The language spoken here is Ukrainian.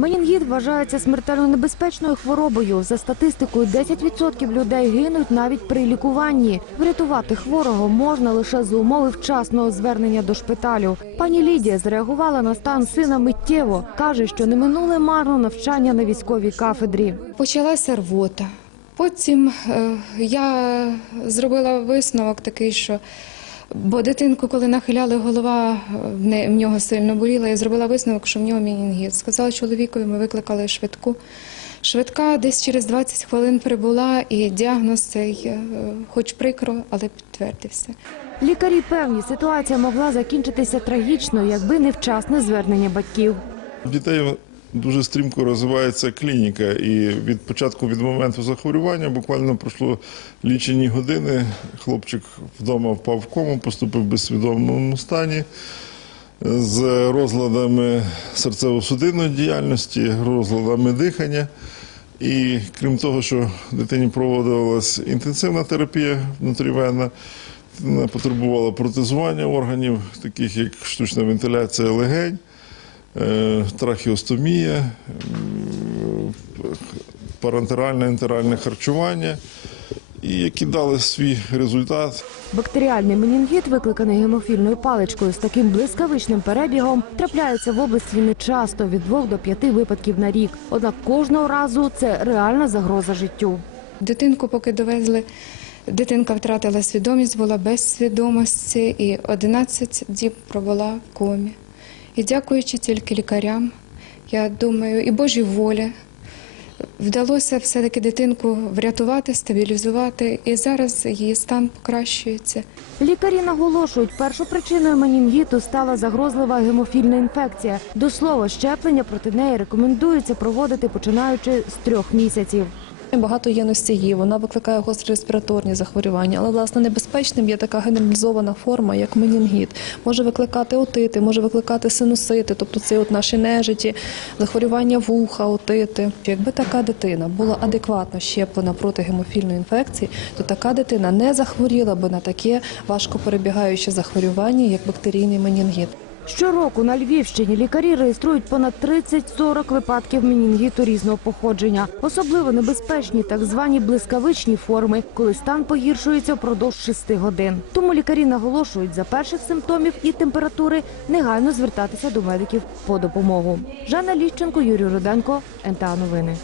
Менінгіт вважається смертельно небезпечною хворобою. За статистикою, 10% людей гинуть навіть при лікуванні. Врятувати хворого можна лише за умови вчасного звернення до шпиталю. Пані Лідія зреагувала на стан сина миттєво. каже, що не минуле марно навчання на військовій кафедрі. Почалася рвота. Потім е, я зробила висновок такий, що бо дитинку, коли нахиляли голова, е, в, нього сильно боліла, я зробила висновок, що в нього мінінгіт. Сказала чоловікові, ми викликали швидку. Швидка десь через 20 хвилин прибула, і діагноз цей, е, хоч прикро, але підтвердився. Лікарі певні, ситуація могла закінчитися трагічно, якби не вчасне звернення батьків. У дітей дуже стрімко розвивається клініка, і від початку від моменту захворювання буквально пройшло лічені години. Хлопчик вдома впав в кому, поступив в безсвідомому стані з розладами серцево-судинної діяльності, розладами дихання. І крім того, що дитині проводилась інтенсивна терапія внутрівенна, потребувала протезування органів, таких як штучна вентиляція легень, е, трахеостомія, м, парентеральне ентеральне харчування, і які дали свій результат. Бактеріальний менінгіт, викликаний гемофільною паличкою з таким блискавичним перебігом, трапляється в області нечасто від 2 до 5 випадків на рік. Однак кожного разу це реальна загроза життю. Дитинку, поки довезли, дитинка втратила свідомість, була без свідомості і 11 діб провела в комі. І дякуючи тільки лікарям, я думаю, і Божій волі, вдалося все-таки дитинку врятувати, стабілізувати, і зараз її стан покращується. Лікарі наголошують, першопричиною менінгіту стала загрозлива гемофільна інфекція. До слова, щеплення проти неї рекомендується проводити починаючи з трьох місяців. Багато є носіїв, вона викликає гострі респіраторні захворювання, але власне небезпечним є така генералізована форма, як менінгіт. Може викликати отити, може викликати синусити, тобто це от наші нежиті, захворювання вуха, отити. Якби така дитина була адекватно щеплена проти гемофільної інфекції, то така дитина не захворіла би на таке важко перебігаюче захворювання, як бактерійний менінгіт. Щороку на Львівщині лікарі реєструють понад 30-40 випадків менінгіту різного походження. Особливо небезпечні так звані блискавичні форми, коли стан погіршується впродовж 6 годин. Тому лікарі наголошують за перших симптомів і температури негайно звертатися до медиків по допомогу. Жанна Ліщенко, Юрій Руденко, НТА Новини.